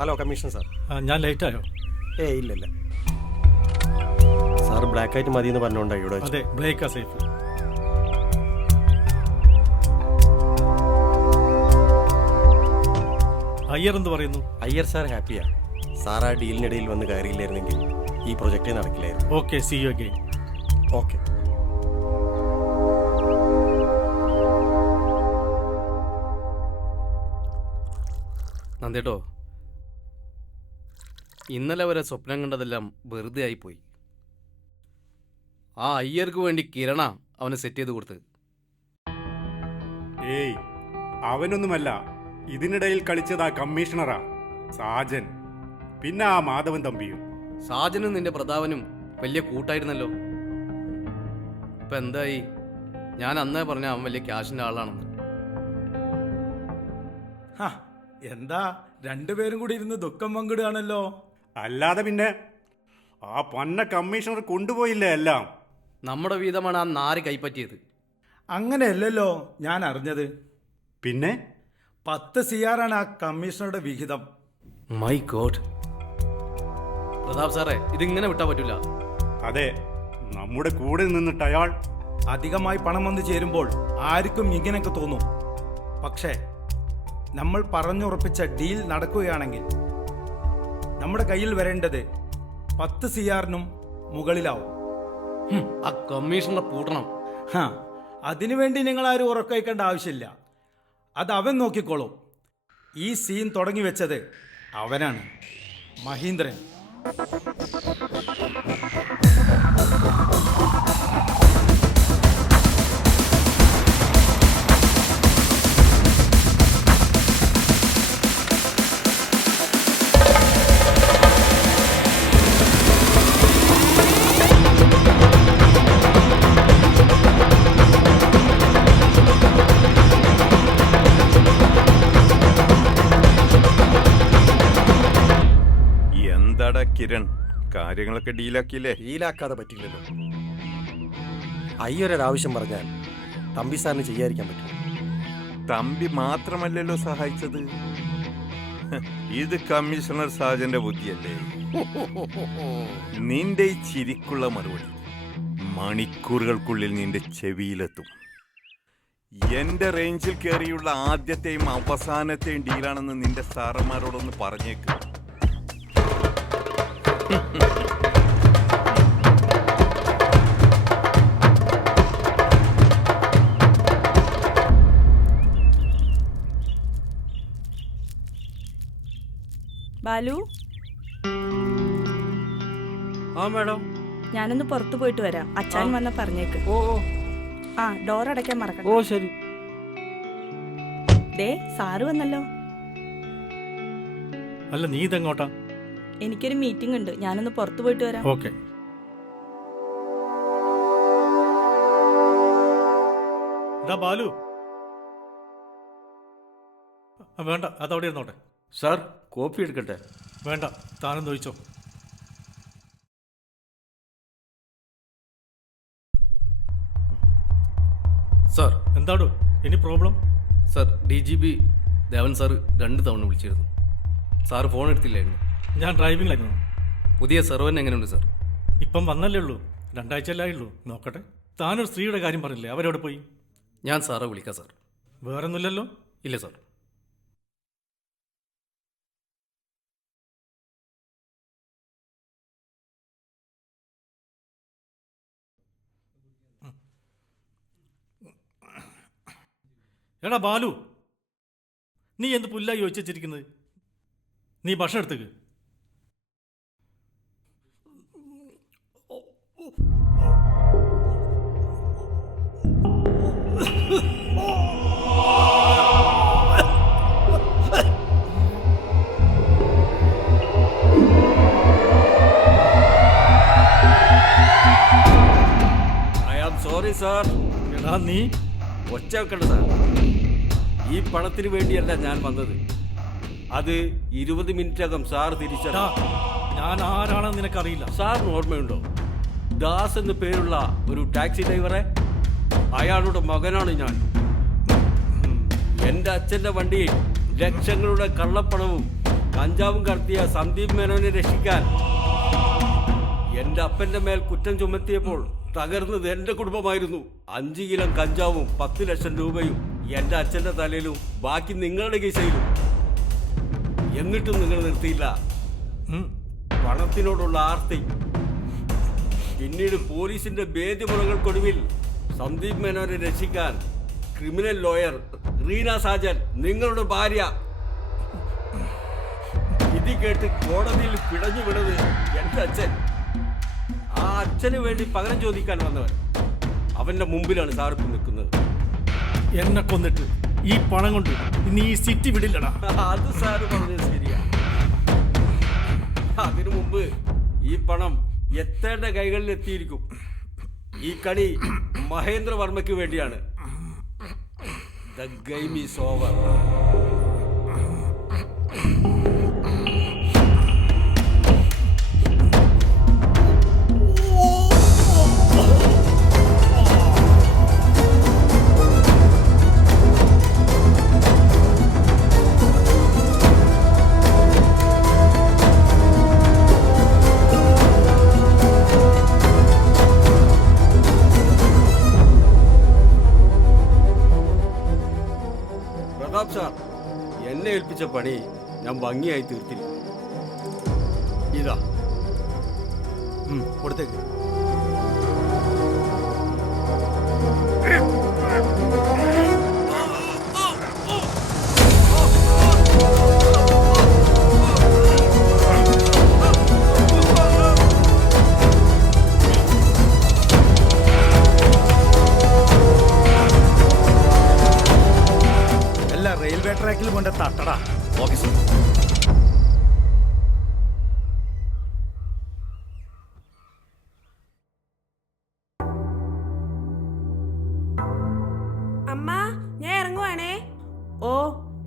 Hello commission sir. ഞാൻ ലേറ്റായോ? ഇല്ല sir, black ആയിട്ട് മതി എന്ന് പറഞ്ഞുകൊണ്ടാ ഇവിടെ. അതെ, ബ്ലേക്കാ സേഫ്. അയ്യർ എന്ത് പറയുന്നു? അയ്യർ സാർ ഹാപ്പിയാ. സാർ ആ ഡീലിനിടയിൽ വന്ന് കയറിയില്ലായിരുന്നെങ്കിൽ ഈ പ്രൊജക്റ്റ് നടക്കില്ലായിരുന്നു. Okay, see you again. Okay. നന്ദേട്ടോ, ഇന്നലെ വരെ സ്വപ്നം കണ്ടതെല്ലാം വെറുതെ ആയിപ്പോയി. ആ അയ്യർക്ക് വേണ്ടി കിരണ അവനെ സെറ്റ് ചെയ്ത് കൊടുത്ത്. ഏയ്, അവനൊന്നുമല്ല. ഇതിനിടയിൽ കളിച്ചത് ആ കമ്മീഷണറാ, സാജൻ. പിന്നെ ആ മാധവൻ തമ്പിയും. സാജനും നിന്റെ പ്രതാപനും വലിയ കൂട്ടായിരുന്നല്ലോ. ഇപ്പൊ എന്തായി? ഞാൻ അന്നേ പറഞ്ഞ അവൻ വലിയ ക്യാഷിന്റെ ആളാണെന്ന്. എന്താ രണ്ടുപേരും കൂടി ഇരുന്ന് ദുഃഖം പങ്കിടുകയാണല്ലോ. അല്ലാതെ പിന്നെ ആ പന്ന കമ്മീഷണർ കൊണ്ടുപോയില്ലേ എല്ലാം. നമ്മുടെ വീതമാണ് ആ നാര് കൈപ്പറ്റിയത്. അങ്ങനെയല്ലല്ലോ ഞാൻ അറിഞ്ഞത്. പിന്നെ 10 CR ആ കമ്മീഷണറുടെ വിഹിതം. My God. പ്രതാപ് സാറേ, ഇതിങ്ങനെ വിട്ടാ പറ്റൂല. അതെ, നമ്മുടെ കൂടെ നിന്നിട്ട് അയാൾ അധികമായി പണം വന്നു ചേരുമ്പോൾ ആർക്കും ഇങ്ങനെയൊക്കെ തോന്നും. പക്ഷേ നമ്മൾ പറഞ്ഞുറപ്പിച്ച ഡീൽ നടക്കുകയാണെങ്കിൽ നമ്മുടെ കയ്യിൽ വരേണ്ടത് 10 CR മുകളിലാവും. ആ കമ്മീഷണറെ പൂട്ടണം. അതിനുവേണ്ടി നിങ്ങൾ ആരും ഉറക്കഴിക്കേണ്ട ആവശ്യമില്ല. അത് അവൻ നോക്കിക്കോളും. ഈ സീൻ തുടങ്ങി വെച്ചത് അവനാണ്, മഹീന്ദ്രൻ. കിരൺ, കാര്യങ്ങളൊക്കെ ഡീലാക്കിയില്ലേ? ഡീലാക്കാതെ പറ്റില്ലല്ലോ. അയ്യൊരാവശ്യം പറഞ്ഞാൽ തമ്പി സാറിന് ചെയ്യാതിരിക്കാൻ പറ്റും. തമ്പി മാത്രമല്ലല്ലോ സഹായിച്ചത്, ഇത് കമ്മീഷണർ സാജന്റെ ബുദ്ധിയല്ലേ? നിന്റെ ഈ ചിരിക്കുള്ള മറുപടി മണിക്കൂറുകൾക്കുള്ളിൽ നിന്റെ ചെവിയിലെത്തും. എന്റെ റേഞ്ചിൽ കയറിയുള്ള ആദ്യത്തെയും അവസാനത്തെയും ഡീലാണെന്ന് നിന്റെ സാറന്മാരോടൊന്ന് പറഞ്ഞേക്ക്. ബാലു, ആ മേഡം, ഞാനൊന്ന് പുറത്തു പോയിട്ട് വരാം. അച്ഛൻ വന്ന പറഞ്ഞേക്ക്. ആ, ഡോർ അടയ്ക്കാൻ മറക്കണം. ഓ ശരി. ദേ, സാറ് വന്നല്ലോ. അല്ല, നീ ഇതെങ്ങോട്ടാ? എനിക്കൊരു മീറ്റിംഗ് ഉണ്ട്, ഞാനൊന്ന് പുറത്തു പോയിട്ട് വരാം. ഓക്കെ. ബാലു, വേണ്ട, അതവിടെ ഇരുന്നോട്ടെ. സാർ, കോപ്പി എടുക്കട്ടെ? വേണ്ട, താനും ചോദിച്ചോ. സാർ. എന്താടോ ഇനി problem? Sir, DGP Devan sir 2 തവണ വിളിച്ചിരുന്നു. സാർ ഫോൺ എടുത്തില്ലായിരുന്നു. ഞാൻ ഡ്രൈവിംഗിലായിരുന്നു. പുതിയ സെർവൻ എങ്ങനെയുണ്ട് സാർ? ഇപ്പം വന്നല്ലേ ഉള്ളൂ, 2 ആഴ്ചയല്ലായുള്ളൂ. നോക്കട്ടെ. താനൊരു സ്ത്രീയുടെ കാര്യം പറഞ്ഞില്ലേ, അവരെവിടെ പോയി? ഞാൻ സാറെ വിളിക്കാം സാർ. വേറൊന്നുമില്ലല്ലോ? ഇല്ല സാർ. എടാ ബാലു, നീ എന്ത് പുല്ലായി ചോദിച്ചിരിക്കുന്നത്? നീ ഭക്ഷണം എടുത്തേക്ക്. I am sorry sir. എടാ നീ ഒച്ച വെക്കണ്ട സാർ. ഈ പണത്തിന് വേണ്ടിയല്ല ഞാൻ വന്നത്. അത് 20 മിനിറ്റകം സാർ തിരിച്ചടാ. ഞാൻ ആരാണെന്ന് നിനക്കറിയില്ല. സാറിന് ഓർമ്മയുണ്ടോ? ദാസ് എന്ന് പേരുള്ള ഒരു ടാക്സി ഡ്രൈവറെ, അയാളുടെ മകനാണ് ഞാൻ. എൻ്റെ അച്ഛൻ്റെ വണ്ടിയിൽ ലക്ഷങ്ങളുടെ കള്ളപ്പണവും കഞ്ചാവും കടത്തിയ സന്ദീപ് മേനോനെ രക്ഷിക്കാൻ എന്റെ അപ്പന്റെ മേൽ കുറ്റം ചുമത്തിയപ്പോൾ തകർന്നത് എന്റെ കുടുംബമായിരുന്നു. 5 കിലോ കഞ്ചാവും 10 ലക്ഷം രൂപയും എന്റെ അച്ഛന്റെ തലയിലും ബാക്കി നിങ്ങളുടെ കീശയിലും. എന്നിട്ടും നിങ്ങൾ നിർത്തിയില്ല പണത്തിനോടുള്ള ആർത്തി. പിന്നീട് പോലീസിന്റെ ഭേദ്യമുറകൾക്കൊടുവിൽ സന്ദീപ് മേനോനെ രക്ഷിക്കാൻ ക്രിമിനൽ ലോയർ റീന സാജൻ, നിങ്ങളുടെ ഭാര്യ, വിധി കേട്ട് കോടതിയിൽ പിടഞ്ഞു വിടത് എന്റെ അച്ഛൻ. ആ അച്ഛന് വേണ്ടി പകരം ചോദിക്കാൻ വന്നവൻ അവന്റെ മുമ്പിലാണ് സാറിപ്പ് നിൽക്കുന്നത്. എന്നെ കൊന്നിട്ട് ഈ പണം കൊണ്ട് നീ ഈ സിറ്റി വിടില്ലടാ. അത് സാറ് പറഞ്ഞത് ശരിയാ. അതിനു മുമ്പ് ഈ പണം എത്തേണ്ട കൈകളിൽ എത്തിയിരിക്കും. ഈ കളി മഹേന്ദ്രവർമ്മയ്ക്ക് വേണ്ടിയാണ്. The game is over. Pratap sir, എന്നെ ഏൽപ്പിച്ച പണി ഞാൻ ഭംഗിയായി തീർത്തിരിക്കും. ഇതാ കൊടുത്തേക്ക്. അല്ല, റെയിൽവേ ട്രാക്കിൽ കൊണ്ട് തട്ടടാ ഓഫീസർ. അമ്മ, ഞാൻ ഇറങ്ങുവാണേ. ഓ,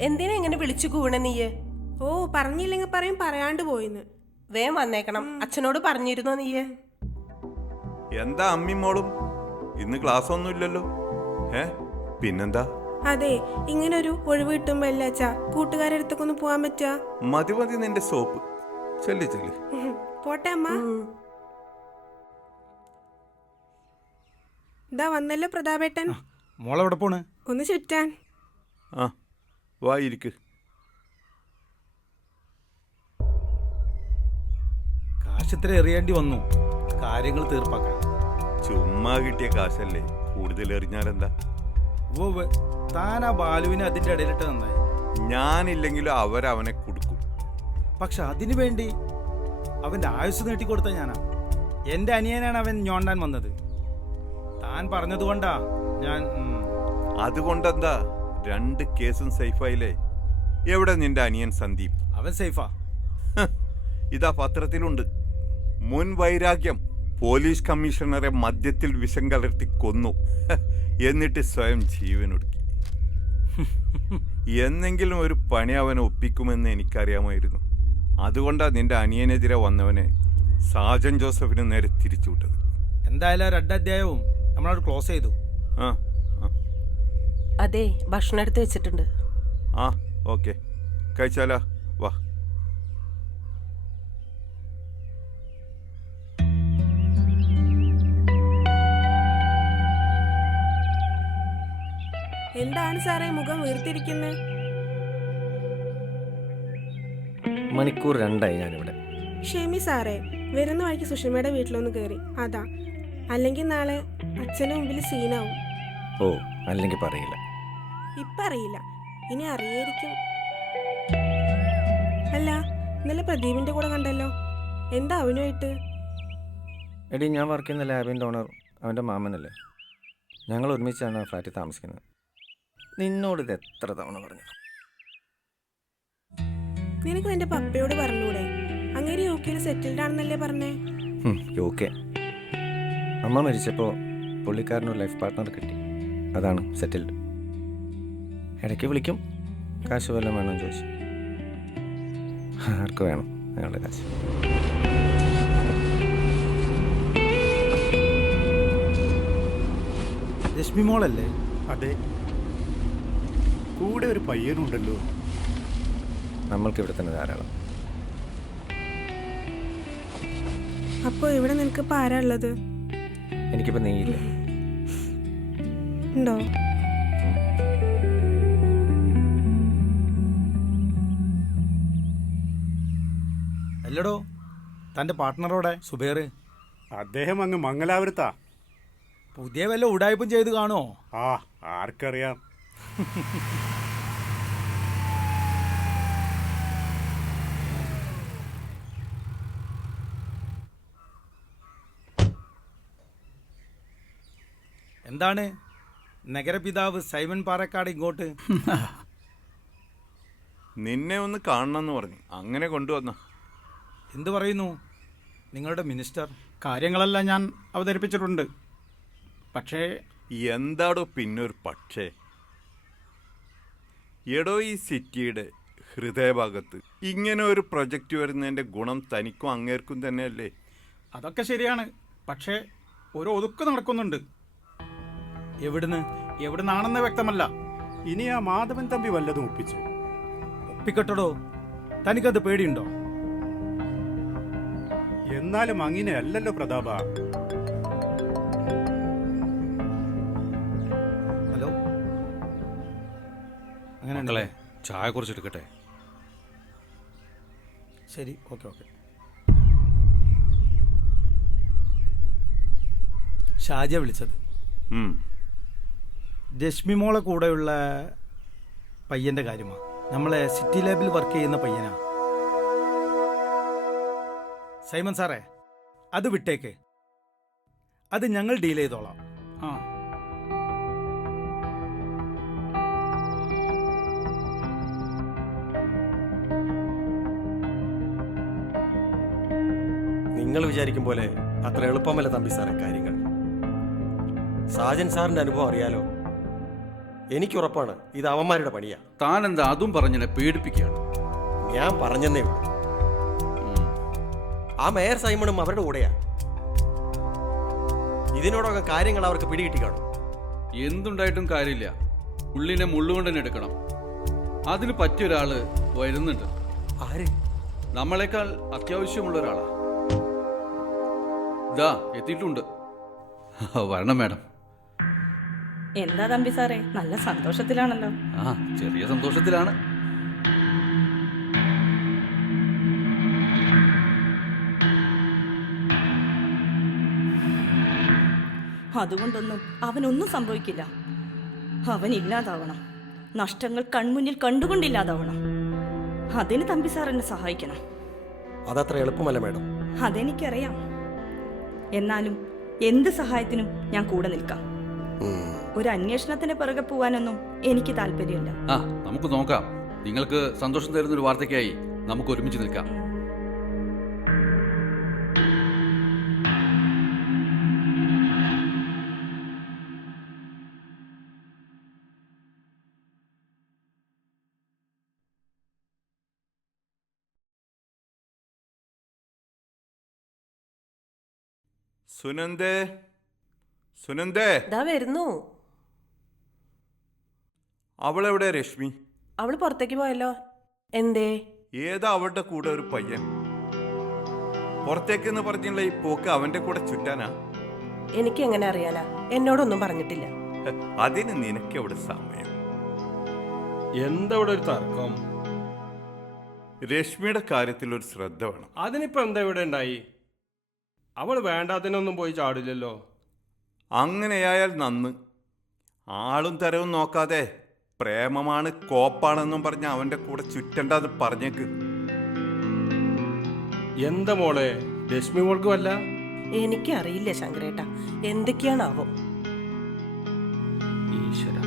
എന്തിനാ ഇങ്ങനെ വിളിച്ചു കൂവണ നീയ്? ഓ, പറഞ്ഞില്ലെങ്കിൽ പറയും പറയാണ്ട് പോയിന്ന്. വേം വന്നേക്കണം. അച്ഛനോട് പറഞ്ഞിരുന്നോ നീയ്? എന്താ അമ്മിമോളും ഇന്ന് ക്ലാസ് ഒന്നും ഇല്ലല്ലോ? പിന്നെന്താ? അതെ, ഇങ്ങനൊരു ഒഴിവ് കിട്ടുമ്പോ അല്ല അച്ഛാ കൂട്ടുകാരുടെ അടുത്തൊക്കെ പോവാൻ പറ്റാ. മതി മതി നിന്റെ സോപ്പ്. ചെല്ലി ചെല്ലി. പോട്ടെ അമ്മ. ഇതാ വന്നല്ലോ പ്രതാപേട്ടൻ. മോളെവിടെ പോണ്? ഒന്ന് ചുറ്റാൻ. ആ വാ ഇരിക്ക്. കാശ് ഇത്ര എറിയേണ്ടി വന്നു കാര്യങ്ങൾ തീർപ്പാക്കാൻ. ചുമ്മാ കിട്ടിയ കാശല്ലേ, കൂടുതൽ എറിഞ്ഞാലെന്താ? ഓ, താൻ ആ ബാലുവിനെ അതിന്റെ ഇടയിലിട്ട് നന്നായി. ഞാനില്ലെങ്കിലും അവരവനെ കൊടുക്കും. പക്ഷെ അതിനു വേണ്ടി അവന്റെ ആയുസ് നീട്ടിക്കൊടുത്ത ഞാനാ. എന്റെ അനിയനാണ് അവൻ ഞോണ്ടാൻ വന്നത്. താൻ പറഞ്ഞതുകൊണ്ടാ ഞാൻ. അതുകൊണ്ടെന്താ? 2 കേസും സേഫായില്ലേ? എവിടെ നിന്റെ അനിയൻ സന്ദീപ്? അവൻ സേഫാ. ഇതാ പത്രത്തിലുണ്ട്. മുൻ വൈരാഗ്യം, പോലീസ് കമ്മീഷണറെ മദ്യത്തിൽ വിഷം കലർത്തി കൊന്നു, എന്നിട്ട് സ്വയം ജീവനൊടുക്കി. എന്നെങ്കിലും ഒരു പണി അവനെ ഒപ്പിക്കുമെന്ന് എനിക്കറിയാമായിരുന്നു. അതുകൊണ്ടാണ് നിന്റെ അനിയനെതിരെ വന്നവനെ സാജൻ ജോസഫിന് നേരെ തിരിച്ചുവിട്ടത്. എന്തായാലും 2 അധ്യായവും നമ്മളവിടെ ക്ലോസ് ചെയ്തു. ആ അതെ, ഭക്ഷണം എടുത്ത് വെച്ചിട്ടുണ്ട്. ആ ഓക്കെ, കഴിച്ചാലാ? വാ. എന്താണ് സാറേ മുഖം വീർത്തിരിക്കുന്നത്? മണിക്കൂർ 2 ഞാനിവിടെ. ക്ഷമി സാറേ, വരുന്ന വഴിക്ക് സുഷമയുടെ വീട്ടിലൊന്ന് കയറി, അതാ. അല്ലെങ്കിൽ നാളെ അച്ഛൻ്റെ മുമ്പിൽ സീനാവും. ഓ, അല്ലെങ്കിൽ പറയില്ല. ഇപ്പം അറിയില്ല, ഇനി അറിയായിരിക്കും. അല്ല, ഇന്നലെ പ്രദീപിന്റെ കൂടെ കണ്ടല്ലോ, എന്താ അവനുമായിട്ട്? എടി, ഞാൻ വർക്ക് ചെയ്യുന്ന ലാബിൻ്റെ ഓണർ അവൻ്റെ മാമനല്ലേ. ഞങ്ങൾ ഒരുമിച്ചാണ് ആ ഫ്ലാറ്റിൽ താമസിക്കുന്നത്. നിന്നോട് ഇത് എത്ര തവണ പറഞ്ഞു? നിനക്ക് എൻ്റെ പപ്പയോട് പറഞ്ഞൂടെ? അങ്ങനെ യു കെയിൽ സെറ്റിൽഡ് ആണെന്നല്ലേ പറഞ്ഞേ? U K. അമ്മ മരിച്ചപ്പോൾ പുള്ളിക്കാരനൊരു ലൈഫ് പാർട്ട്ണർ കിട്ടി, അതാണ് സെറ്റിൽഡ്. ഇടയ്ക്ക് വിളിക്കും, കാശ് വല്ലതും വേണമെന്ന് ചോദിച്ചു. ആർക്ക് വേണം അയാളുടെ കാശ്? രശ്മി മോളല്ലേ? അതെ. കൂടെ ഒരു പയ്യനുണ്ടല്ലോ. നമ്മൾക്ക് ഇവിടെ തന്നെ ധാരാളം. അപ്പോൾ ഇവിടെ നിനക്കിപ്പോൾ ആരാ ഉള്ളത്? എനിക്കിപ്പോൾ നീയില്ല. ഉണ്ടോ? അല്ലടോ, തൻ്റെ പാർട്ട്ണറോടെ സുബേർ അദ്ദേഹം അങ്ങ് മംഗലാപുരത്താ. പുതിയ വല്ല ഉടായ്പും ചെയ്ത് കാണുമോ? ആ, ആർക്കറിയാം. എന്താണ് നഗരപിതാവ് സൈമൺ പാറക്കാട് ഇങ്ങോട്ട്? നിന്നെ ഒന്ന് കാണണമെന്ന് പറഞ്ഞു, അങ്ങനെ കൊണ്ടുവന്ന. എന്തു പറയുന്നു നിങ്ങളുടെ മിനിസ്റ്റർ? കാര്യങ്ങളെല്ലാം ഞാൻ അവതരിപ്പിച്ചിട്ടുണ്ട്. പക്ഷേ എന്താടോ പിന്നൊരു പക്ഷേ? എടോ, ഈ സിറ്റിയുടെ ഹൃദയഭാഗത്ത് ഇങ്ങനെ ഒരു പ്രൊജക്റ്റ് വരുന്നതിൻ്റെ ഗുണം തനിക്കും അങ്ങേർക്കും തന്നെയല്ലേ? അതൊക്കെ ശരിയാണ്. പക്ഷേ ഒരു ഒതുക്ക് നടക്കുന്നുണ്ട്. എവിടുന്നാണെന്ന് വ്യക്തമല്ല. ഇനി ആ മാധവൻ തമ്പി വല്ലതും ഒപ്പിച്ചു? ഒപ്പിക്കട്ടടോ, തനിക്കത് പേടിയുണ്ടോ? എന്നാലും അങ്ങനെ അല്ലല്ലോ പ്രതാപ. ഹലോ, അങ്ങനെ മക്കളെ ചായ കുറിച്ചെടുക്കട്ടെ. ശരി, ഓക്കെ. ഷാജിയ വിളിച്ചത്. രശ്മി മോളെ കൂടെയുള്ള പയ്യന്റെ കാര്യമാണ്. നമ്മളെ സിറ്റി ലാബിൽ വർക്ക് ചെയ്യുന്ന പയ്യനാ. സൈമൺ സാറേ, അത് വിട്ടേക്ക്. അത് ഞങ്ങൾ ഡീൽ ചെയ്തോളാം. ആ, നിങ്ങൾ വിചാരിക്കും പോലെ അത്ര എളുപ്പമല്ല തമ്പി സാറേ കാര്യങ്ങൾ. സാജൻ സാറിന്റെ അനുഭവം അറിയാലോ. എനിക്കുറപ്പാണ് ഇത് അവന്മാരുടെ പണിയാ. താൻ എന്താ അതും പറഞ്ഞിനെ പേടിപ്പിക്കുകയാണ്? ഞാൻ പറഞ്ഞെന്നേ ഉള്ളൂ. ആ മേയർ സൈമണും അവരുടെ കൂടെയാ. ഇതിനോടൊക്കെ കാര്യങ്ങൾ അവർക്ക് പിടികിട്ടി കാണും. എന്തുണ്ടായിട്ടും കാര്യമില്ല. ഉള്ളിനെ മുള്ളുകൊണ്ട് തന്നെ എടുക്കണം. അതിന് പറ്റിയൊരാള് വരുന്നുണ്ട്. ആര്? നമ്മളെക്കാൾ അത്യാവശ്യമുള്ള ഒരാളാ. ഇതാ എത്തിയിട്ടുണ്ട്. വരണം മാഡം. എന്താ തമ്പി സാറേ, നല്ല സന്തോഷത്തിലാണല്ലോ. ആ, ചെറിയ സന്തോഷത്തിലാണ്. അതുകൊണ്ടൊന്നും അവനൊന്നും സംഭവിക്കില്ല. അവൻ ഇല്ലാതാവണം. നഷ്ടങ്ങൾ കൺമുന്നിൽ കണ്ടുകൊണ്ടില്ലാതാവണം. അതിന് തമ്പി സാർ എന്നെ സഹായിക്കണം. അതത്ര എളുപ്പമല്ല മാഡം. അതെനിക്കറിയാം. എന്നാലും എന്ത് സഹായത്തിനും ഞാൻ കൂടെ നിൽക്കാം. ഒരു അന്വേഷണത്തിന് പിറകെ പോവാനൊന്നും എനിക്ക് താല്പര്യമില്ല. ആ, നമുക്ക് നോക്കാം. നിങ്ങൾക്ക് സന്തോഷം തരുന്നൊരു വാർത്തയ്ക്കായി നമുക്ക് ഒരുമിച്ച് നിൽക്കാം. സുനന്ദേ, ഇതാ വരുന്നു. അവളെവിടെ രശ്മി? അവള് പുറത്തേക്ക് പോയല്ലോ. എന്തേ? ഏതാ അവളുടെ കൂടെ ഒരു പയ്യൻ? പുറത്തേക്കെന്ന് പറഞ്ഞുള്ള ഈ പോക്ക് അവന്റെ കൂടെ ചുറ്റാനാ? എനിക്ക് എങ്ങനെ അറിയാനാ? എന്നോടൊന്നും പറഞ്ഞിട്ടില്ല. അതിന് നിനക്ക് എവിടെ സമയം? എന്താ ഇവിടെ ഒരു തർക്കം? രശ്മിയുടെ കാര്യത്തിൽ ഒരു ശ്രദ്ധ വേണം. അതിനിപ്പോ എന്താ ഇവിടെ ഉണ്ടായി? അവൾ വേണ്ടാത്തിനൊന്നും പോയി ചാടില്ലല്ലോ. അങ്ങനെയായാൽ നന്ന്. ആളും തരവും നോക്കാതെ പ്രേമമാണ് കോപ്പാണെന്നും പറഞ്ഞ് അവന്റെ കൂടെ ചുറ്റണ്ടെന്ന് പറഞ്ഞേക്ക്. എന്താ മോളെ, രശ്മി മോൾക്ക് വല്ല? എനിക്കറിയില്ല ശങ്കരേട്ട, എന്തൊക്കെയാണാവോ. ഈശ്വര,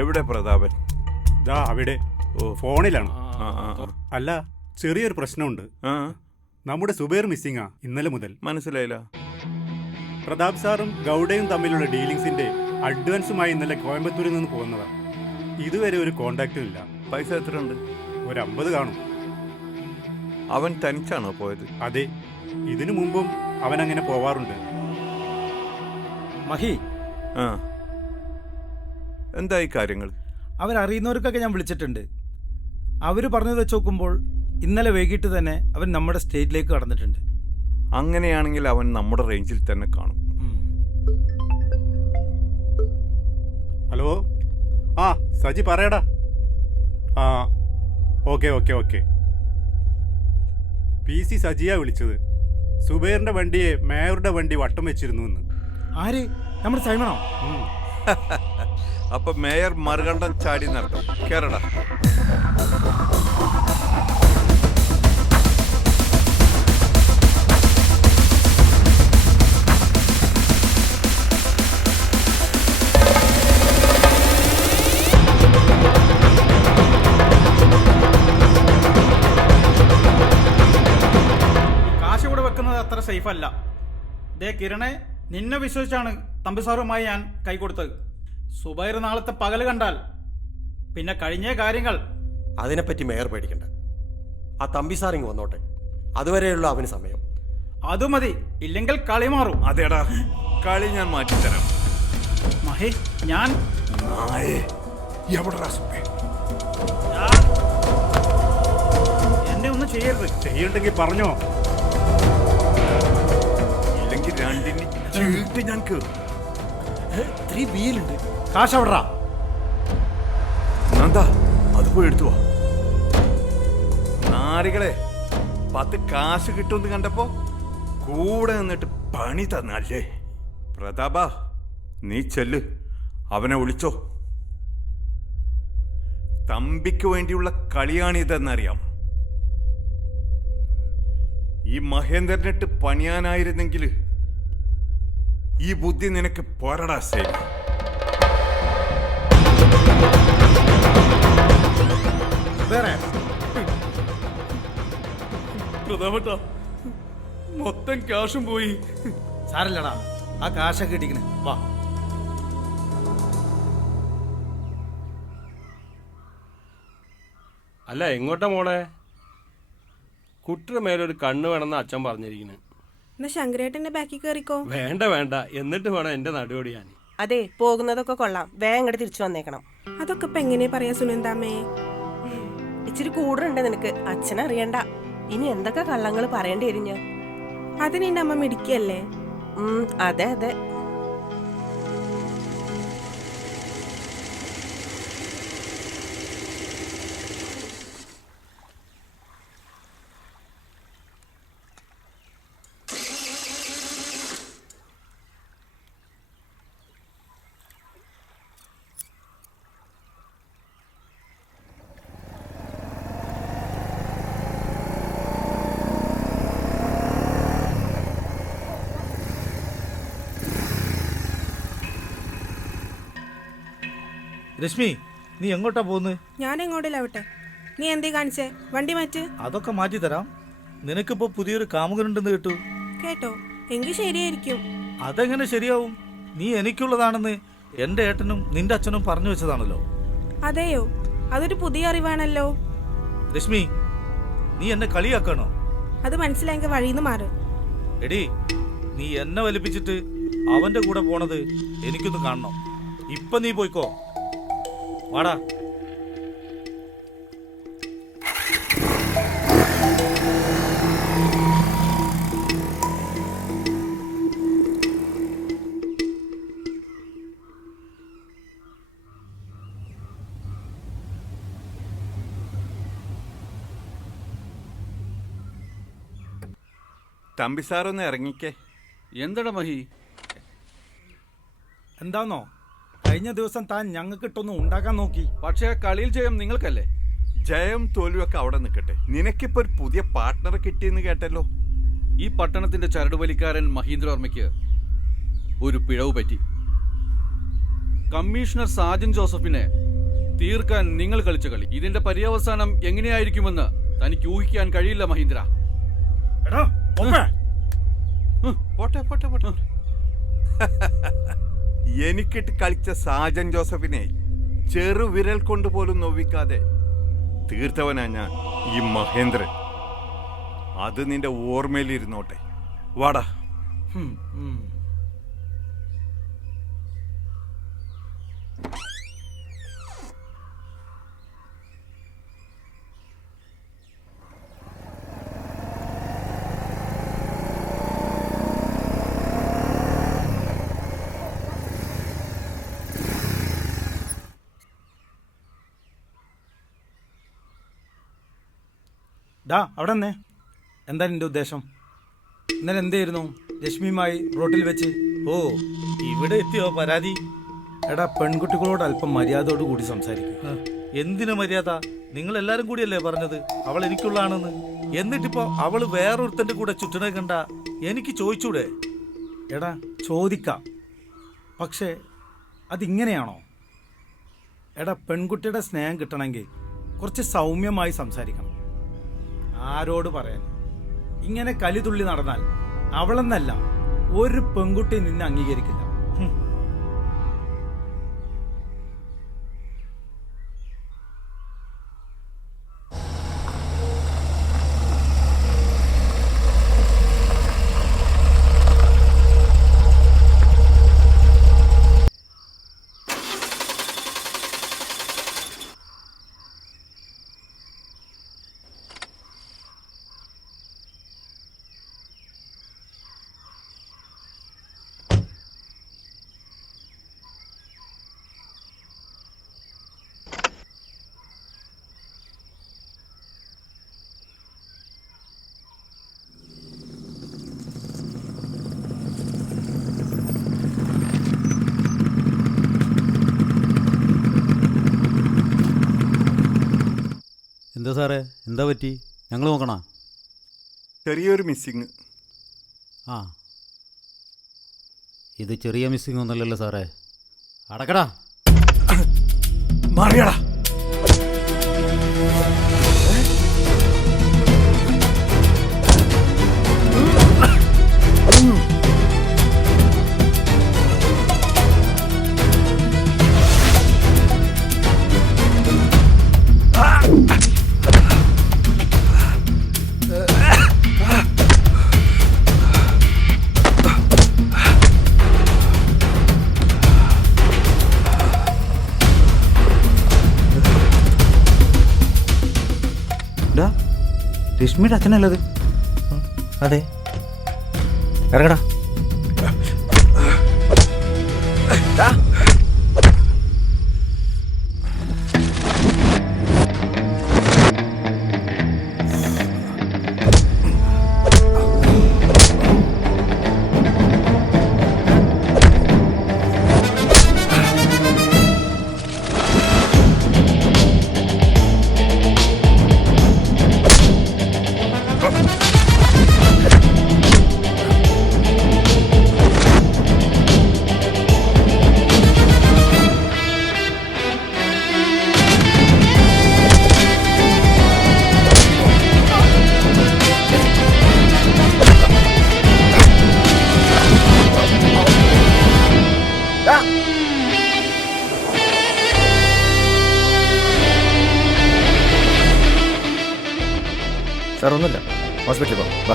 എവിടെ പ്രതാപൻ? ദാ അവിടെ ഫോണിലാണ്. ആ, ആ, ആ. അല്ല, ചെറിയൊരു പ്രശ്നമുണ്ട്. ആ, നമ്മുടെ സുബേർ മിസ്സിംഗാ ഇന്നലെ മുതൽ. മനസ്സിലായില്ല. പ്രതാപ് സാറും ഗൗഡയും തമ്മിലുള്ള ഡീലിങ്സിന്റെ അഡ്വാൻസുമായി ഇന്നലെ കോയമ്പത്തൂരിൽ നിന്ന് പോകുന്നതാ. ഇതുവരെ ഒരു കോണ്ടാക്റ്റും ഇല്ല. പൈസ എത്ര ഉണ്ട്? ഒരു 50 കാണും. അവൻ തനിച്ചാണോ പോയത്? അതെ, ഇതിനു മുമ്പും അവൻ അങ്ങനെ പോവാറുണ്ട്. മഹി, ആ എന്തായി കാര്യങ്ങൾ? അവരറിയുന്നവർക്കൊക്കെ ഞാൻ വിളിച്ചിട്ടുണ്ട്. അവർ പറഞ്ഞത് വെച്ച് നോക്കുമ്പോൾ ഇന്നലെ വൈകിട്ട് തന്നെ അവൻ നമ്മുടെ സ്റ്റേറ്റിലേക്ക് കടന്നിട്ടുണ്ട്. അങ്ങനെയാണെങ്കിൽ അവൻ നമ്മുടെ റേഞ്ചിൽ തന്നെ കാണും. ഹലോ, ആ സജി പറയടാ. ആ ഓക്കെ ഓക്കെ ഓക്കെ. PC സജിയാ വിളിച്ചത്. സുബൈറിന്റെ വണ്ടിയെ മേയറുടെ വണ്ടി വട്ടം വെച്ചിരുന്നു എന്ന്. ആര്? നമ്മുടെ സൈമണോ? അപ്പൊ മേയർ മറുകണ്ഠം ചാടി നടക്കും. കേരള കാശ് ഇവിടെ വെക്കുന്നത് അത്ര സേഫ് അല്ല. ദേ കിരണെ, നിന്നെ വിശ്വസിച്ചാണ് തമ്പിസാറുമായി ഞാൻ കൈ കൊടുത്തത്. സുബൈർ നാളത്തെ പകല് കണ്ടാൽ പിന്നെ കഴിഞ്ഞ കാര്യങ്ങൾ. അതിനെപ്പറ്റി മേയർ പേടിക്കണ്ട. ആ തമ്പി സാർ ഇങ്ങ് വന്നോട്ടെ. അതുവരെയുള്ള അവന് സമയം. അത് മതി, ഇല്ലെങ്കിൽ കളി മാറും. അതേടാ, കളി ഞാൻ മാറ്റിത്തരാം. മഹേ, ഞാൻ എന്നെ ഒന്നും ചെയ്യരുത്. ചെയ്യണ്ടെങ്കിൽ പറഞ്ഞോ. ഇല്ലെങ്കിൽ രണ്ടിന് ചീട്ട് ഞാൻ കേറും. 3Bയിലുണ്ട്. കാശ് എവിടാ? നന്ദാ, അത് പോയി എടുത്തു വാ. നാരികളെ, 10 കാശ് കിട്ടുമെന്ന് കണ്ടപ്പോ കൂടെ നിന്നിട്ട് പണി തന്നല്ലേ. പ്രതാപ, നീ ചെല്ല്, അവനെ വിളിച്ചോ. തമ്പിക്ക് വേണ്ടിയുള്ള കളിയാണിതെന്നറിയാം. ഈ മഹേന്ദ്രനിട്ട് പണിയാനായിരുന്നെങ്കിൽ ഈ ബുദ്ധി നിനക്ക് പോരടാ സേവ. പ്രതാപട്ട, മൊത്തം ക്യാഷും പോയി. സാരല്ലടാ, ആ കാശൊക്കെ കിട്ടിക്കണേ. വാ. അല്ല, എങ്ങോട്ടാ മോളെ? കുട്ടിയുടെ മേലൊരു കണ്ണ് വേണമെന്ന് അച്ഛൻ പറഞ്ഞിരിക്കുന്നു. എന്നാ ശങ്കരേട്ടന്റെ ബാക്കിൽ കയറിക്കോ. വേണ്ട വേണ്ട, എന്നിട്ട് വേണം എന്റെ നടുപടിയാൻ. അതെ, പോകുന്നതൊക്കെ കൊള്ളാം. വേഗം ഇങ്ങോട്ട് തിരിച്ചു വന്നേക്കണം. അതൊക്കെ ഇപ്പൊ എങ്ങനെ പറയാ സുനന്ദാമ്മേ? ഇച്ചിരി കൂടുണ്ട് നിനക്ക്. അച്ഛനറിയണ്ട. ഇനി എന്തൊക്കെ കള്ളങ്ങൾ പറയേണ്ടി വരും ഞാൻ. അതിനെന്റെ അമ്മ മിടിക്കല്ലേ? അതെ അതെ. രശ്മി, നീ എങ്ങോട്ടാ പോകുന്നത്? ഞാൻ എങ്ങോട്ടില്ലാവട്ടെ. നീ എന്തേ കാണിച്ചേ? വണ്ടി മാറ്റ്. അതൊക്കെ മാറ്റി തരാം. നിനക്കിപ്പോ പുതിയൊരു കാമുകനുണ്ടെന്ന് കേട്ടു. കേട്ടോ? എങ്കിൽ ശരിയായിരിക്കും. അതെങ്ങനെ ശരിയാവും? നീ എനിക്കുള്ളതാണെന്ന് എന്റെ ഏട്ടനും നിന്റെ അച്ഛനും പറഞ്ഞു വെച്ചതാണല്ലോ. അതെയോ? അതൊരു പുതിയ അറിവാണല്ലോ. രശ്മി, നീ എന്നെ കളിയാക്കണോ? അത് മനസ്സിലായെങ്കിൽ വഴിന്ന് മാറ്. എടി, നീ എന്നെ വലിപ്പിച്ചിട്ട് അവന്റെ കൂടെ പോണത് എനിക്കൊന്ന് കാണണം. ഇപ്പൊ നീ പോയിക്കോ. വാടാ. തമ്പി സാറൊന്ന് ഇറങ്ങിക്കേ. എന്താടാ മഹി? എന്താന്നോ, കഴിഞ്ഞ ദിവസം താൻ ഞങ്ങൾക്ക് ഇട്ടൊന്ന് ഉണ്ടാക്കാൻ നോക്കി. പക്ഷേ കളിയിൽ ജയം നിങ്ങൾക്കല്ലേ. ജയം തോൽവിയൊക്കെ അവിടെ നിൽക്കട്ടെ. നിനക്കിപ്പോ ഒരു പുതിയ പാർട്ട്ണറെ കിട്ടിയെന്ന് കേട്ടല്ലോ. ഈ പട്ടണത്തിന്റെ ചരടുവലിക്കാരൻ മഹീന്ദ്രവർമ്മയ്ക്ക് ഒരു പിഴവ് പറ്റി. കമ്മീഷണർ സാജൻ ജോസഫിനെ തീർക്കാൻ നിങ്ങൾ കളിച്ച കളി, ഇതിന്റെ പര്യവസാനം എങ്ങനെയായിരിക്കുമെന്ന് തനിക്ക് ഊഹിക്കാൻ കഴിയില്ല മഹീന്ദ്ര. പോട്ടെ പോട്ടെ പോട്ടെ. എനിക്കിട്ട് കളിച്ച സാജൻ ജോസഫിനെ ചെറുവിരൽ കൊണ്ട് പോലും നോവിക്കാതെ തീർത്തവനാ ഞാൻ ഈ മഹേന്ദ്രൻ. അത് നിന്റെ ഓർമ്മയിലിരുന്നോട്ടെ. വാടാ. ഡാ അവിടെ നിന്നേ. എന്താ നിന്റെ ഉദ്ദേശം? ഇന്നലെ എന്തായിരുന്നു രശ്മിയുമായി റോട്ടിൽ വെച്ച്? ഓ, ഇവിടെ എത്തിയോ പരാതി? എടാ, പെൺകുട്ടികളോട് അല്പം മര്യാദയോട് കൂടി സംസാരിക്കും. എന്തിനു മര്യാദ? നിങ്ങൾ എല്ലാരും കൂടിയല്ലേ പറഞ്ഞത് അവൾ എനിക്കുള്ളതാണെന്ന്. എന്നിട്ടിപ്പോ അവള് വേറൊരുത്തന്റെ കൂടെ ചുറ്റണ കണ്ട എനിക്ക് ചോദിച്ചൂടെ? എടാ, ചോദിക്കാം, പക്ഷേ അതിങ്ങനെയാണോ? എടാ, പെൺകുട്ടിയുടെ സ്നേഹം കിട്ടണമെങ്കിൽ കുറച്ച് സൗമ്യമായി സംസാരിക്കണം. ആരോട് പറയാൻ? ഇങ്ങനെ കലിതുള്ളി നടന്നാൽ അവളെന്നല്ല ഒരു പെൺകുട്ടി നിന്നെ അംഗീകരിക്കില്ല. എന്താ സാറേ, എന്താ പറ്റി? ഞങ്ങൾ നോക്കണോ? ചെറിയൊരു മിസ്സിങ്. ആ, ഇത് ചെറിയ മിസ്സിംഗ് ഒന്നുമല്ലല്ലോ സാറേ. അടക്കടാ, മാറിയടാ. രശ്മിയുടെ അച്ഛനല്ലത്? അതെ, ഇറങ്ങടാ. സാർ ഒന്നുമില്ല, ഹോസ്പിറ്റലിൽ പോകാം, വാ.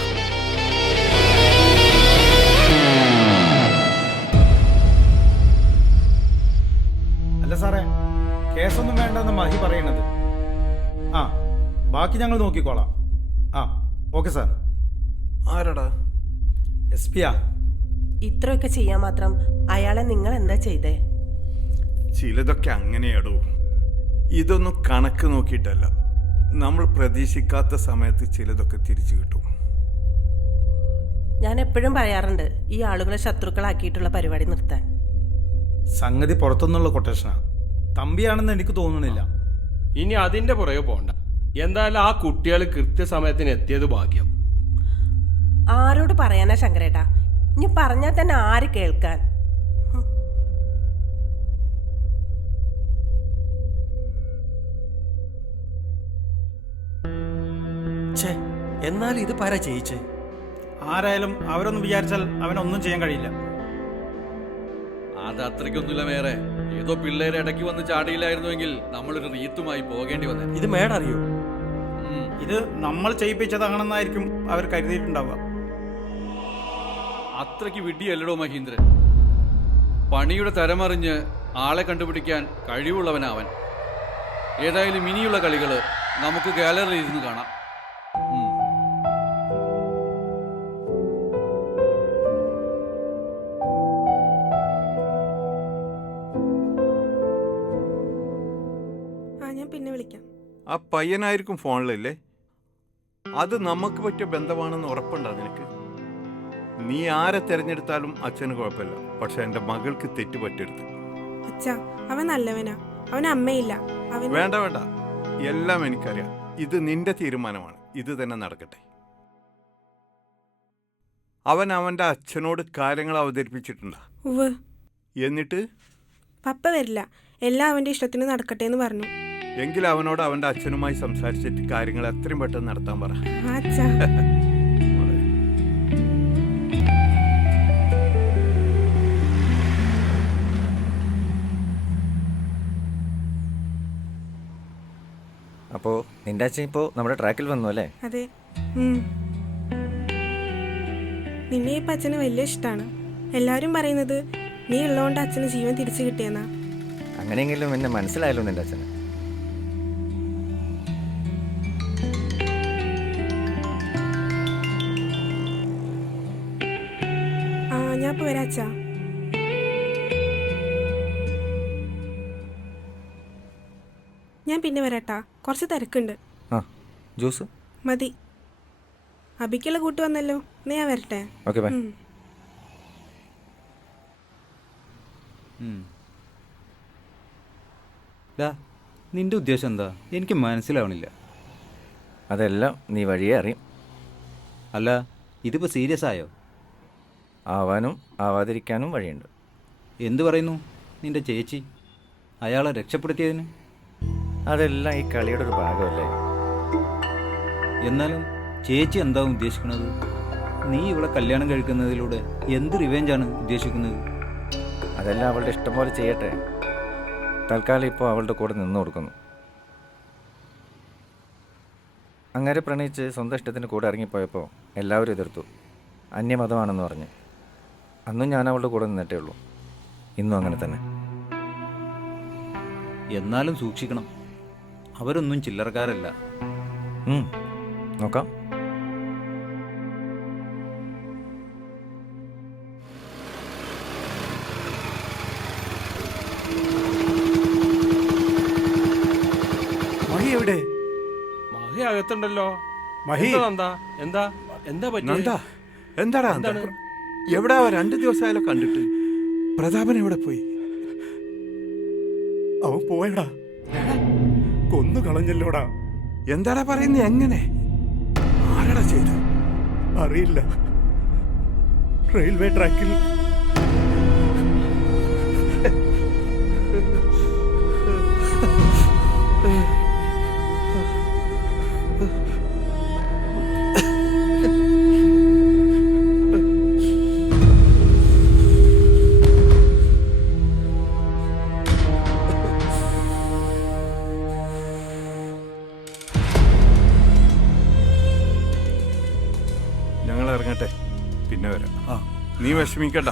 അല്ല സാറേ, കേസൊന്നും വേണ്ടെന്ന് മഹി പറയണത്. ആ, ബാക്കി ഞങ്ങൾ നോക്കിക്കോളാം. ആ, ഓക്കെ സാർ. ആരാടാ? SP-യാ. ഇത്രയൊക്കെ ചെയ്യാൻ മാത്രം അയാളെ നിങ്ങൾ എന്താ ചെയ്തേ? ചിലതൊക്കെ അങ്ങനെയാടോ. ഇതൊന്നും കണക്ക് നോക്കിയിട്ടല്ല, നമ്മൾ പ്രതീക്ഷിക്കാത്ത സമയത്ത് ചിലതൊക്കെ തിരിച്ചു കിട്ടും. ഞാൻ എപ്പോഴും പറയാറുണ്ട് ഈ ആളുകളെ ശത്രുക്കളാക്കിയിട്ടുള്ള പരിപാടി നിർത്താൻ. സംഗതി പുറത്തുനിന്നുള്ള കൊട്ടേഷനാ. തമ്പിയാണെന്ന് എനിക്ക് തോന്നുന്നില്ല. ഇനി അതിന്റെ പുറകെ പോണ്ട. എന്തായാലും ആ കുട്ടികൾ കൃത്യസമയത്തിന് എത്തിയത് ഭാഗ്യം. ആരോട് പറയാനാ ശങ്കരേട്ടാ? ഇനി പറഞ്ഞാൽ തന്നെ ആര് കേൾക്കാൻ? എന്നാൽ ഇത് പാരാ ചെയ്യിച്ചേ? ആരായാലും അവരൊന്നും വിചാരിച്ചാൽ അവനൊന്നും ചെയ്യാൻ കഴിയില്ല. അത് അത്രയ്ക്കൊന്നുമില്ല മേറെ. ഏതോ പിള്ളേരെ ഇടയ്ക്ക് വന്ന് ചാടിയില്ലായിരുന്നുവെങ്കിൽ നമ്മളൊരു റീത്തുമായി പോകേണ്ടി വന്നേ. ഇത് മേടറിയോ? ഇത് നമ്മൾ ചെയ്യിപ്പിച്ചതാണെന്നായിരിക്കും അവർ കരുതിയിട്ടുണ്ടാവുക. അത്രയ്ക്ക് വിഡ്ഢിയല്ലടോ മഹീന്ദ്രൻ. പണിയുടെ തരമറിഞ്ഞ് ആളെ കണ്ടുപിടിക്കാൻ കഴിവുള്ളവനവൻ. ഏതായാലും ഇനിയുള്ള കളികൾ നമുക്ക് ഗാലറിയിൽ ഇരുന്ന് കാണാം. ഞാൻ പിന്നെ വിളിക്കാം. ആ പയ്യനായിരിക്കും ഫോണിലല്ലേ? അത് നമുക്ക് പറ്റിയ ബന്ധമാണെന്ന് ഉറപ്പുണ്ടോ നിനക്ക്? നീ ആരെ തിരഞ്ഞെടുത്താലും അച്ഛന് കുഴപ്പമില്ല. പക്ഷെ എൻ്റെ മകൾക്ക് തെറ്റ് പറ്റരുത്. അച്ഛാ, അവൻ നല്ലവനാ. അവന് അമ്മയില്ല. വേണ്ട വേണ്ട, എല്ലാം എനിക്കറിയാം. ഇത് നിന്റെ തീരുമാനമാണ്. ഇത് തന്നെ നടക്കട്ടെ. അവൻ അവൻ്റെ അച്ഛനോട് കാര്യങ്ങൾ അവതരിപ്പിച്ചിട്ടുണ്ടോ? എന്നിട്ട് പപ്പ വരില്ല, എല്ലാം അവന്റെ ഇഷ്ടത്തിന് നടക്കട്ടെ എന്ന് പറഞ്ഞു. എങ്കിൽ അവനോട് അവൻ്റെ അച്ഛനുമായി സംസാരിച്ചിട്ട് കാര്യങ്ങൾ എത്രയും പെട്ടെന്ന് നടത്താൻ പറ. അച്ഛാ, അപ്പോൾ നിന്റെ അച്ഛൻ ഇപ്പോൾ നമ്മുടെ ട്രാക്കിൽ വന്നു അല്ലേ? അതെ. നിന്നെ ഇപ്പം അച്ഛന് വലിയ ഇഷ്ടമാണ്. എല്ലാവരും പറയുന്നത് നീ ഉള്ളതുകൊണ്ട് അച്ഛന് ജീവൻ തിരിച്ചു കിട്ടിയെന്നാ. അങ്ങനെയെങ്കിലും എന്നെ മനസ്സിലായല്ലോ നിന്റെ അച്ഛന്. ഞാൻ ഇപ്പോൾ വരാം അച്ഛാ. ഞാൻ പിന്നെ വരാട്ടാ, കുറച്ച് തിരക്കുണ്ട്. ജ്യൂസ് മതി. അബിക്കുള്ള കൂട്ട് വന്നല്ലോ, എന്നാ ഞാൻ വരട്ടെ. Okay bye. നിന്റെ ഉദ്ദേശം എന്താ? എനിക്ക് മനസ്സിലാവണില്ല. അതെല്ലാം നീ വഴിയേ അറിയും. അല്ല, ഇതിപ്പോൾ സീരിയസ് ആയോ? ആവാനും ആവാതിരിക്കാനും വഴിയുണ്ട്. എന്തു പറയുന്നു നിന്റെ ചേച്ചി? അയാളെ രക്ഷപ്പെടുത്തിയതിന്? അതെല്ലാം ഈ കളിയുടെ ഒരു ഭാഗമല്ലേ. എന്നാലും ചേച്ചി എന്താ ഉദ്ദേശിക്കുന്നത്? നീ ഇവിടെ കല്യാണം കഴിക്കുന്നതിലൂടെ എന്ത് റിവെഞ്ചാണ് ഉദ്ദേശിക്കുന്നത്? അതെല്ലാം അവളുടെ ഇഷ്ടം പോലെ ചെയ്യട്ടെ. തൽക്കാലം ഇപ്പോൾ അവളുടെ കൂടെ നിന്നു കൊടുക്കുന്നു. അങ്ങനെ പ്രണയിച്ച് സ്വന്തം ഇഷ്ടത്തിന് കൂടെ ഇറങ്ങിപ്പോയപ്പോൾ എല്ലാവരും എതിർത്തു. അന്യമതമാണെന്ന് പറഞ്ഞ്. അന്നും ഞാൻ അവളുടെ കൂടെ നിന്നിട്ടേ ഉള്ളൂ. ഇന്നും അങ്ങനെ തന്നെ. എന്നാലും സൂക്ഷിക്കണം. അവരൊന്നും ചില്ലറക്കാരല്ല. നോക്കാം. മഹി എവിടെ? മഹി അകത്തുണ്ടല്ലോ. മഹി എന്താ എന്താ എന്താ പറ്റിയ? എന്താടാ എവിടാ? 2 ദിവസമായാലോ കണ്ടിട്ട്. പ്രതാപൻ എവിടെ പോയി? അവൻ പോയടാ. കൊന്നു കളഞ്ഞല്ലോടാ. എന്താടാ പറയുന്നത്? എങ്ങനെ? ആരാടാ ചെയ്ത്? അറിയില്ല. റെയിൽവേ ട്രാക്കിൽ ഇറങ്ങട്ടെ, പിന്നെ വരാം. നീ വിഷമിക്കണ്ട.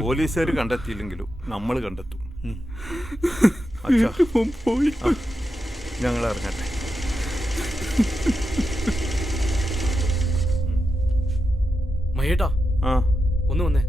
പോലീസുകാർ കണ്ടെത്തിയില്ലെങ്കിലും നമ്മൾ കണ്ടെത്തും. ഞങ്ങൾ ഇറങ്ങട്ടെ. മഹേട്ടാ, ഒന്ന് വന്നേ.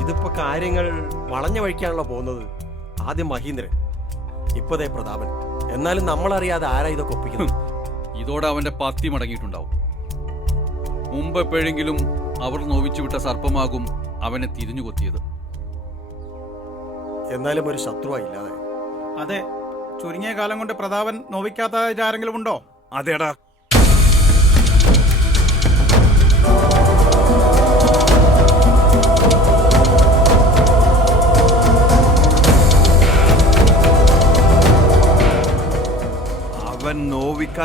ഇതിപ്പോ കാര്യങ്ങൾ വളഞ്ഞ വഴിക്കാണല്ലോ പോകുന്നത്. ആദ്യം മഹീന്ദ്രൻ, ഇപ്പതേ പ്രതാപൻ. എന്നാലും നമ്മളറിയാതെ ആരാ ഇതൊക്കെ ഒപ്പിക്കുന്നത്? ഇതോടെ അവന്റെ പത്തി മടങ്ങിയിട്ടുണ്ടാവും. മുമ്പ് എപ്പോഴെങ്കിലും അവർ നോവിച്ചു വിട്ട സർപ്പമാകും അവനെ തിരിഞ്ഞു കൊത്തിയത്. എന്നാലും ഒരു ശത്രുവായില്ലാതെ. അതെ, ചുരുങ്ങിയ കാലം കൊണ്ട് പ്രതാപൻ നോവിക്കാത്ത ആരെങ്കിലും ഉണ്ടോ? അതേടാ.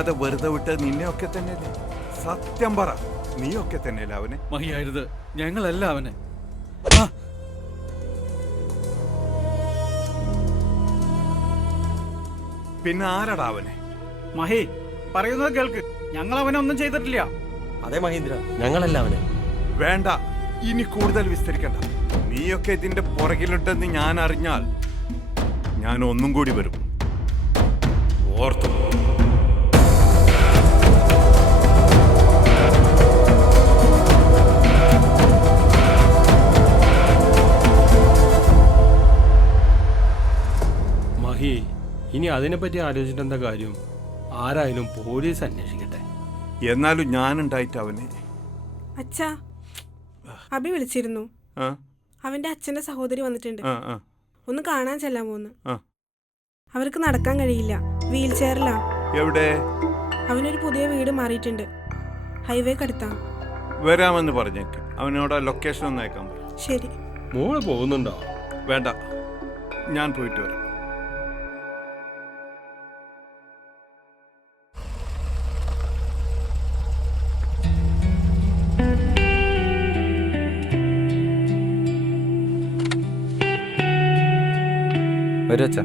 നോക്കാതെ വെറുതെ വിട്ട് നിന്നെയൊക്കെ തന്നെയല്ലേ? സത്യം പറ, നീയൊക്കെ തന്നെയല്ലേ അവനെ? മഹിയായിരുത്, ഞങ്ങളല്ല അവനെ. പിന്നെ ആരടാ അവനെ? മഹി പറയുന്നത് കേൾക്ക്, ഞങ്ങൾ അവനെ ഒന്നും ചെയ്തിട്ടില്ല. അതെ മഹീന്ദ്ര, ഞങ്ങളല്ല അവനെ. വേണ്ട, ഇനി കൂടുതൽ വിസ്തരിക്കണ്ട. നീയൊക്കെ ഇതിന്റെ പുറകിലുണ്ടെന്ന് ഞാൻ അറിഞ്ഞാൽ ഞാൻ ഒന്നും കൂടി വരും. ഓർത്തു. മഹി, ഇനി അതിനെപ്പറ്റി ആലോചിച്ചിട്ട് എന്താ കാര്യം? ആരായാലും പോലീസ് അന്വേഷിക്കട്ടെ. എന്നാലും ഞാനുണ്ടായിട്ട് അവനെ. അച്ഛാ, അബി വിളിച്ചിരുന്നു. ആ, അവന്റെ അച്ഛന്റെ സഹോദരി വന്നിട്ടുണ്ട്. ആ, ആ, ഒന്ന് കാണാൻ ചെല്ലാൻ പോന്ന്. ആ. അവർക്ക് നടക്കാൻ കഴിയില്ല, വീൽ ചെയറിലാ. എവിടെ? അവനൊരു പുതിയ വീട് മാറിയിട്ടുണ്ട്, ഹൈവേക്കടുത്താ. വരാമെന്ന് പറഞ്ഞേക്ക്. അവനോട് ലൊക്കേഷൻ ഒന്ന് അയക്കാൻ പറ. ശരി. മോള് പോകുന്നുണ്ടോ? വേണ്ട, ഞാൻ പോയിട്ട് വരാം. വരൂ അച്ഛാ.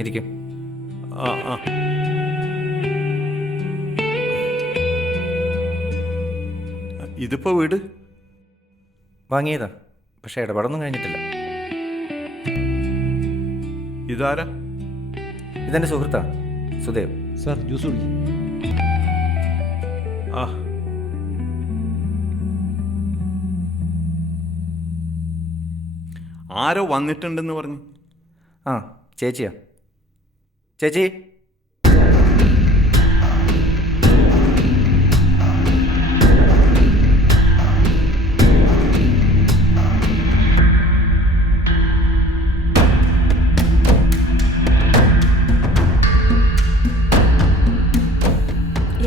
ഇരിക്കും. ആ, ആ. ഇതിപ്പോ വീട് വാങ്ങിയതാ, പക്ഷെ ഇടപാടൊന്നും കഴിഞ്ഞിട്ടില്ല. ഇതാരാ? ഇതെന്റെ സുഹൃത്താ, സുദേവ്. സാർ ജ്യൂസ് കുടിക്കും. ആ, ആരോ വന്നിട്ടുണ്ടെന്ന് പറഞ്ഞു. ആ, ചേച്ചിയാ. ചേച്ചി,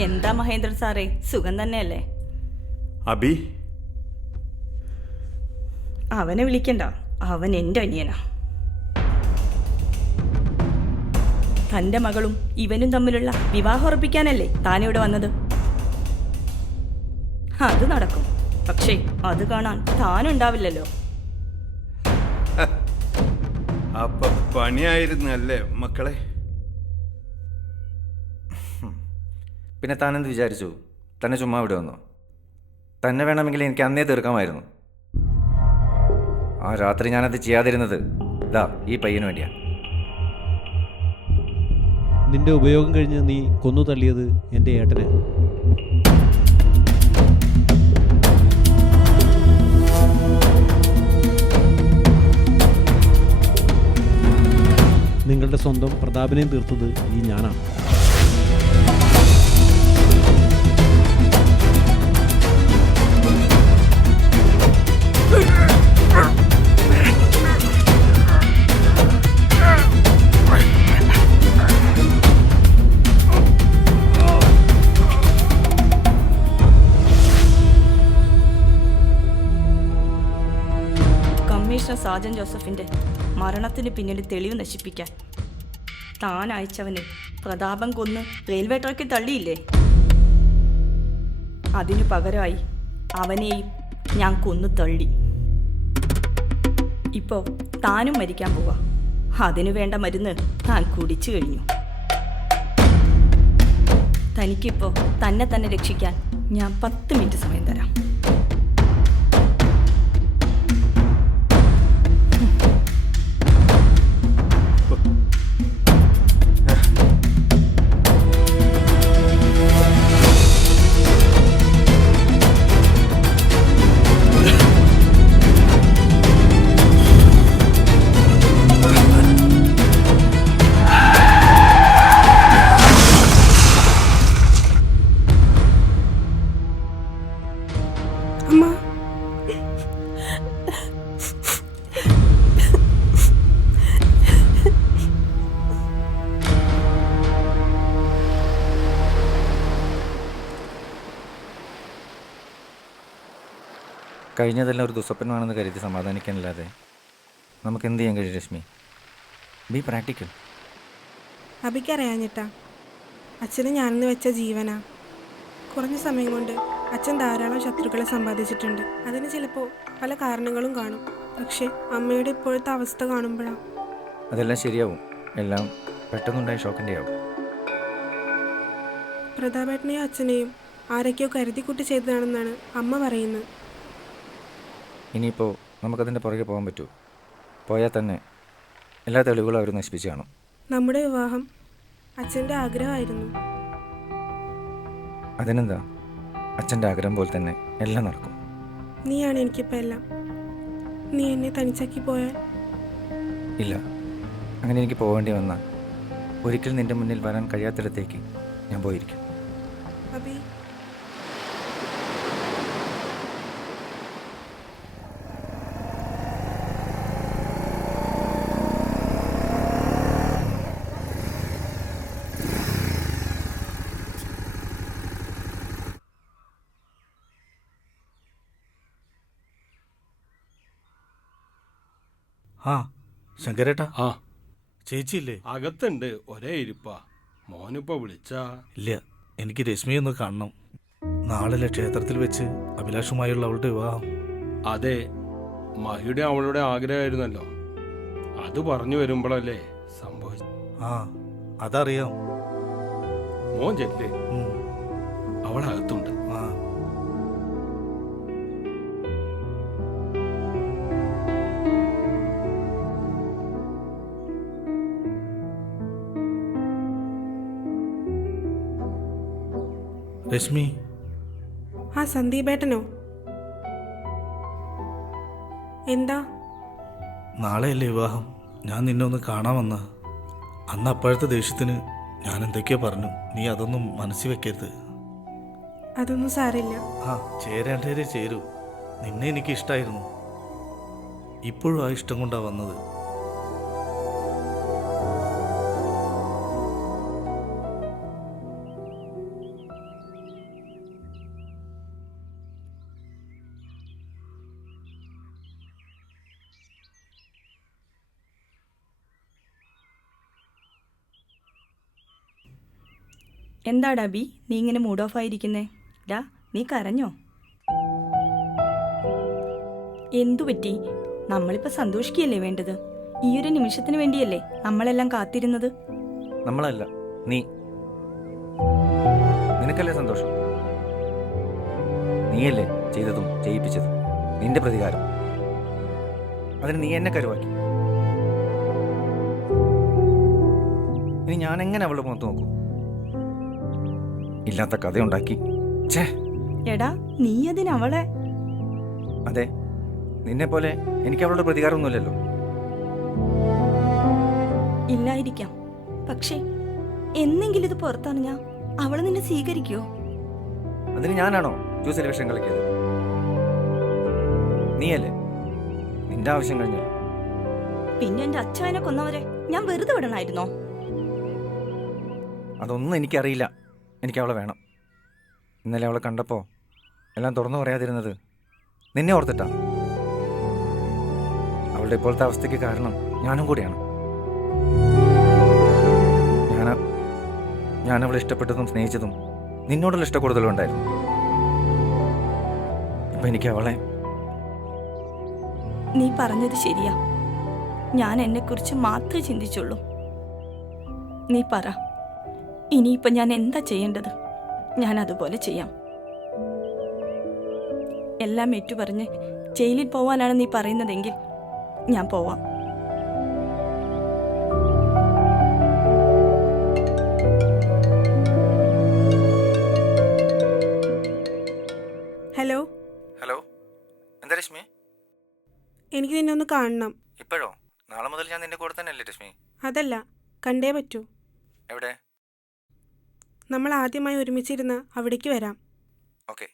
എന്താ മഹേന്ദ്രൻ സാറേ, സുഖം തന്നെയല്ലേ? അബി, അവനെ വിളിക്കണ്ട, അവൻ എൻ്റെ അനിയനാ. തൻ്റെ മകളും ഇവനും തമ്മിലുള്ള വിവാഹം ഉറപ്പിക്കാനല്ലേ താനിവിടെ വന്നത്? അത് നടക്കും, പക്ഷേ അത് കാണാൻ താനുണ്ടാവില്ലല്ലോ. അപ്പൊ പണിയായിരുന്നല്ലേ മക്കളെ? പിന്നെ താനെന്ത് വിചാരിച്ചു? തന്നെ ചുമ്മാ ഇവിടെ വന്നോ? തന്നെ വേണമെങ്കിൽ എനിക്ക് അന്നേ തീർക്കാമായിരുന്നു. ആ രാത്രി ഞാനത് ചെയ്യാതിരുന്നത് ഇതാ ഈ പയ്യന് വേണ്ടിയാണ്. നിന്റെ ഉപയോഗം കഴിഞ്ഞ് നീ കൊന്നു തള്ളിയത് എൻ്റെ ഏട്ടനെ. നിങ്ങളുടെ സ്വന്തം പ്രതാപനെയും തീർത്തത് ഈ ഞാനാണ്. കമ്മീഷണർ സാജൻ ജോസഫിന്റെ മരണത്തിന് പിന്നിൽ തെളിവ് നശിപ്പിക്കാൻ താൻ അയച്ചവനെ പ്രതാപം കൊന്ന് റെയിൽവേ ട്രാക്കിൽ തള്ളിയില്ലേ? അതിനു പകരമായി അവനെയും ഞാൻ കൊന്നു തള്ളി. ഇപ്പോൾ താനും മരിക്കാൻ പോവാ. അതിനു വേണ്ട മരുന്ന് താൻ കുടിച്ചു കഴിഞ്ഞു. തനിക്കിപ്പോൾ തന്നെ രക്ഷിക്കാൻ ഞാൻ 10 മിനിറ്റ് സമയം തരാം. കഴിഞ്ഞതെല്ലാം ഒരു ദുസ്വപ്നമാണെന്ന് കരുതി സമാധാനിക്കാനല്ലാതെ നമുക്ക് എന്ത് ചെയ്യാൻ കഴിയും രശ്മി? B practical. അബിക്കറിയാഞ്ഞിട്ടാ അച്ഛന് ഞാനെന്ന് വെച്ച ജീവനാ. കുറഞ്ഞ സമയം കൊണ്ട് അച്ഛൻ ധാരാളം ശത്രുക്കളെ സമ്പാദിച്ചിട്ടുണ്ട്. അതിന് ചിലപ്പോൾ പല കാരണങ്ങളും കാണും. പക്ഷെ അമ്മയുടെ ഇപ്പോഴത്തെ അവസ്ഥ കാണുമ്പോഴാണ്. അതെല്ലാം ശരിയാവും. എല്ലാം പെട്ടെന്നുണ്ടായ ഷോക്കിൻ്റെ ആവും. പ്രതാപേട്ടനെയും അച്ഛനെയും ആരൊക്കെയോ കരുതിക്കുട്ടി ചെയ്തതാണെന്നാണ് അമ്മ പറയുന്നത്. ഇനിയിപ്പോൾ നമുക്കതിൻ്റെ പുറകെ പോകാൻ പറ്റൂ? പോയാൽ തന്നെ എല്ലാ തെളിവുകളും അവർ നശിപ്പിച്ച് കാണും. നമ്മുടെ വിവാഹം അച്ഛൻ്റെ ആഗ്രഹമായിരുന്നു. അതിനെന്താ, അച്ഛൻ്റെ ആഗ്രഹം പോലെ തന്നെ എല്ലാം നടക്കും. നീയാണ് എനിക്കിപ്പോൾ എല്ലാം. നീ എന്നെ തനിച്ചാക്കി പോയാൽ? ഇല്ല, അങ്ങനെ എനിക്ക് പോകേണ്ടി വന്നാൽ ഒരിക്കൽ നിൻ്റെ മുന്നിൽ വരാൻ കഴിയാത്തിടത്തേക്ക് ഞാൻ പോയിരിക്കും. അബി, ആ ശങ്കരേട്ടാ, ആ ചേച്ചിയില്ലേ? അകത്തുണ്ട്, ഒരേ ഇരിപ്പാ. മോനിപ്പോ വിളിച്ചാ? ഇല്ല, എനിക്ക് രശ്മിയെ ഒന്ന് കാണണം. നാളെ ക്ഷേത്രത്തിൽ വെച്ച് അഭിലാഷുമായുള്ള അവളുടെ വിവാഹം. അതെ, മഹിയുടെ അവളുടെ ആഗ്രഹമായിരുന്നല്ലോ. അത് പറഞ്ഞു വരുമ്പോഴല്ലേ സംഭവിച്ചു. ആ അതറിയാം. മോൻ ചെല്ലേ, അവളകത്തുണ്ട്. ആ രശ്മി. ആ സന്ദീപേട്ടനോ? എന്താ? നാളെയല്ലേ വിവാഹം? ഞാൻ നിന്നെ ഒന്ന് കാണാൻ വന്ന. അന്ന് അപ്പോഴത്തെ ദേഷ്യത്തിന് ഞാൻ എന്തൊക്കെയോ പറഞ്ഞു. നീ അതൊന്നും മനസ്സിൽ വെക്കരുത്. അതൊന്നും സാരില്ല. ആ ചേരേണ്ടവരെ ചേരൂ. നിന്നെ എനിക്ക് ഇഷ്ടമായിരുന്നു. ഇപ്പോഴും ആ ഇഷ്ടം കൊണ്ടാണ് വന്നത്. എന്താടാ ബി, നീ ഇങ്ങനെ മൂഡ് ഓഫ് ആയിരിക്കുന്നേ? ഡാ, നീ കരഞ്ഞോ? എന്തു പറ്റി? നമ്മളിപ്പോൾ സന്തോഷിക്കുകയല്ലേ വേണ്ടത്? ഈ ഒരു നിമിഷത്തിന് വേണ്ടിയല്ലേ നമ്മളെല്ലാം കാത്തിരുന്നത്? നമ്മളല്ല, നീ. നിനക്കല്ലേ സന്തോഷം? നീയല്ലേ ചെയ്തതും ചെയ്യിപ്പിച്ചതും. നിന്റെ പ്രതികാരം. അതിന് നീ എന്നെ കരുവാക്കി. ഇനി ഞാൻ എങ്ങനെ അവളുടെ മുഖത്ത് നോക്കൂ? ഇല്ലാത്ത കഥയുണ്ടാക്കി. എടാ, നീ അതിനവളെ. അതെ, നിന്നെ പോലെ എനിക്ക് അവളുടെ പ്രതികാരമൊന്നുമില്ലല്ലോ. ഇല്ലായിരിക്കാം, പക്ഷേ എന്നെങ്കിലും ഇത് പുറത്തറിഞ്ഞാ അവള് നിന്നെ സ്വീകരിക്കുവോ? അതിന് ഞാനാണോ ജ്യൂസിൽ വിഷം കളിക്കിയത്? നീയല്ലേ? നിന്റെ ആവശ്യം കഴിഞ്ഞല്ലോ. പിന്നെ എന്റെ അച്ഛനെ കൊന്നവരെ ഞാൻ വെറുതെ വിടണമായിരുന്നോ? അതൊന്നും എനിക്കറിയില്ല. എനിക്ക് അവളെ വേണം. ഇന്നലെ അവളെ കണ്ടപ്പോൾ എല്ലാം തുറന്നു പറയാതിരുന്നത് നിന്നെ ഓർത്തിട്ടാ. അവളുടെ ഇപ്പോഴത്തെ അവസ്ഥയ്ക്ക് കാരണം ഞാനും കൂടിയാണ്. ഞാൻ അവളെ ഇഷ്ടപ്പെട്ടതും സ്നേഹിച്ചതും നിന്നോടുള്ള ഇഷ്ടക്കൂടുതലും ഉണ്ടായിരുന്നു. ഇപ്പം എനിക്ക് അവളെ. നീ പറഞ്ഞത് ശരിയാ. ഞാൻ എന്നെക്കുറിച്ച് മാത്രമേ ചിന്തിച്ചുള്ളൂ. നീ പറ, ഇനിയിപ്പം ഞാൻ എന്താ ചെയ്യേണ്ടത്? ഞാൻ അതുപോലെ ചെയ്യാം. എല്ലാം ഏറ്റുപറഞ്ഞ് ജയിലിൽ പോവാനാണ് നീ പറയുന്നതെങ്കിൽ ഞാൻ പോവാം. ഹലോ. ഹലോ, എന്താ രശ്മി? എനിക്ക് നിന്നെ ഒന്ന് കാണണം. ഇപ്പോഴോ? നാളെ മുതൽ ഞാൻ നിന്റെ കൂടെ തന്നെ അല്ലേ രശ്മി? അതല്ല, കണ്ടേ പറ്റൂ. എവിടെ? നമ്മൾ ആദ്യമായി ഒരുമിച്ചിരുന്ന് അവിടേക്ക് വരാം. ഓക്കെ.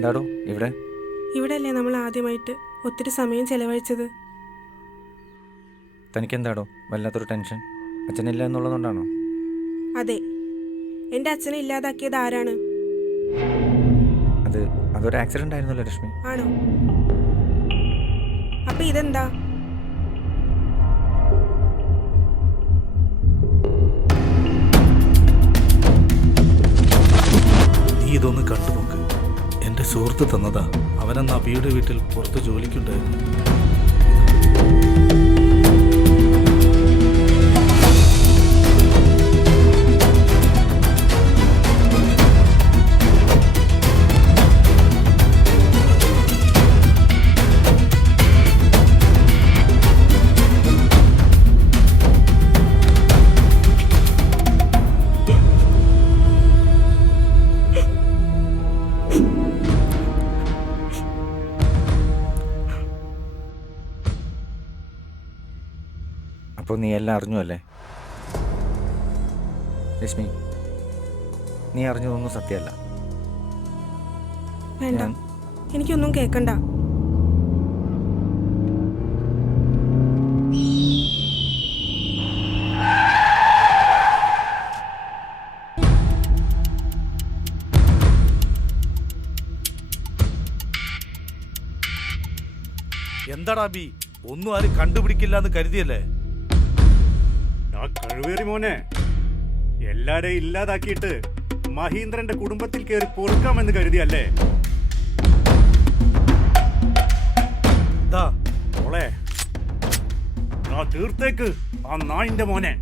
എന്താടോ ഇവിടെ? ഇവിടെയല്ലേ നമ്മൾ ആദ്യമായിട്ട് ഒത്തിരി സമയം ചെലവഴിച്ചത്. തനിക്കെന്താടോ വല്ലാത്തൊരു ടെൻഷൻ? അച്ഛനില്ല എന്നുള്ളതുകൊണ്ടാണോ? അതെ, എൻ്റെ അച്ഛനെ ഇല്ലാതാക്കിയത് ആരാണ്? അതൊരു ആക്സിഡന്റ് ആയിരുന്നല്ലോ രശ്മി. ആണോ? അപ്പൊ ഇതെന്താ? നീ ഇതൊന്ന് കണ്ടു നോക്ക്. എന്റെ സുഹൃത്ത് തന്നതാ. അവനെന്ന് അബിയുടെ വീട്ടിൽ പുറത്ത് ജോലിക്കുണ്ടായിരുന്നു. അപ്പോൾ നീ എല്ലാം അറിഞ്ഞു അല്ലേ രശ്മി? നീ അറിഞ്ഞതൊന്നും സത്യമല്ല. വേണ്ട, എനിക്കൊന്നും കേൾക്കണ്ട. എന്താടാ ബി, ഒന്നും ആരും കണ്ടുപിടിക്കില്ല എന്ന് കരുതിയല്ലേ? ആ കഴിവേറി മോനെ, എല്ലാരെയും ഇല്ലാതാക്കിയിട്ട് മഹീന്ദ്രന്റെ കുടുംബത്തിൽ കയറി പൊറുക്കാമെന്ന് കരുതിയല്ലേ? മോളെ, തീർത്തേക്ക് ആ നായിന്റെ മോനെ.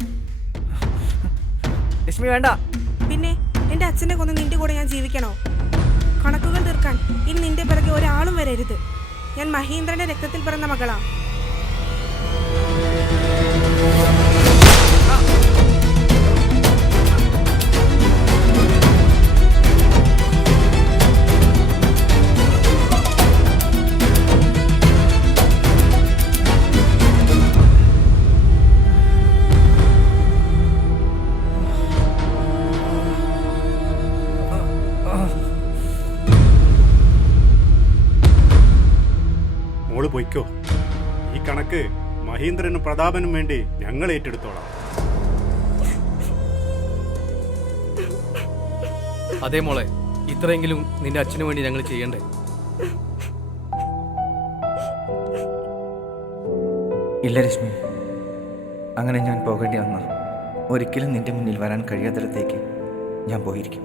രശ്മി വേണ്ട. പിന്നെ എൻ്റെ അച്ഛനെ കൊന്ന് നിന്റെ കൂടെ ഞാൻ ജീവിക്കണോ? കണക്കുകൾ തീർക്കാൻ ഇനി നിന്റെ പിറകെ ഒരാളും വരരുത്. ഞാൻ മഹീന്ദ്രന്റെ രക്തത്തിൽ പിറന്ന മകളാ. മോള് പൊയ്ക്കോ. ഈ കണക്ക് മഹീന്ദ്രനും പ്രതാപനും വേണ്ടി ഞങ്ങൾ ഏറ്റെടുത്തോളാം. അതേ മോളെ, ഇത്രയെങ്കിലും നിന്റെ അച്ഛനു വേണ്ടി ഞങ്ങൾ ചെയ്യണ്ടേ? ഇല്ല രശ്മി, അങ്ങനെ ഞാൻ പോകേണ്ടി വന്ന ഒരിക്കലും നിന്റെ മുന്നിൽ വരാൻ കഴിയാത്തിടത്തേക്ക് ഞാൻ പോയിരിക്കും.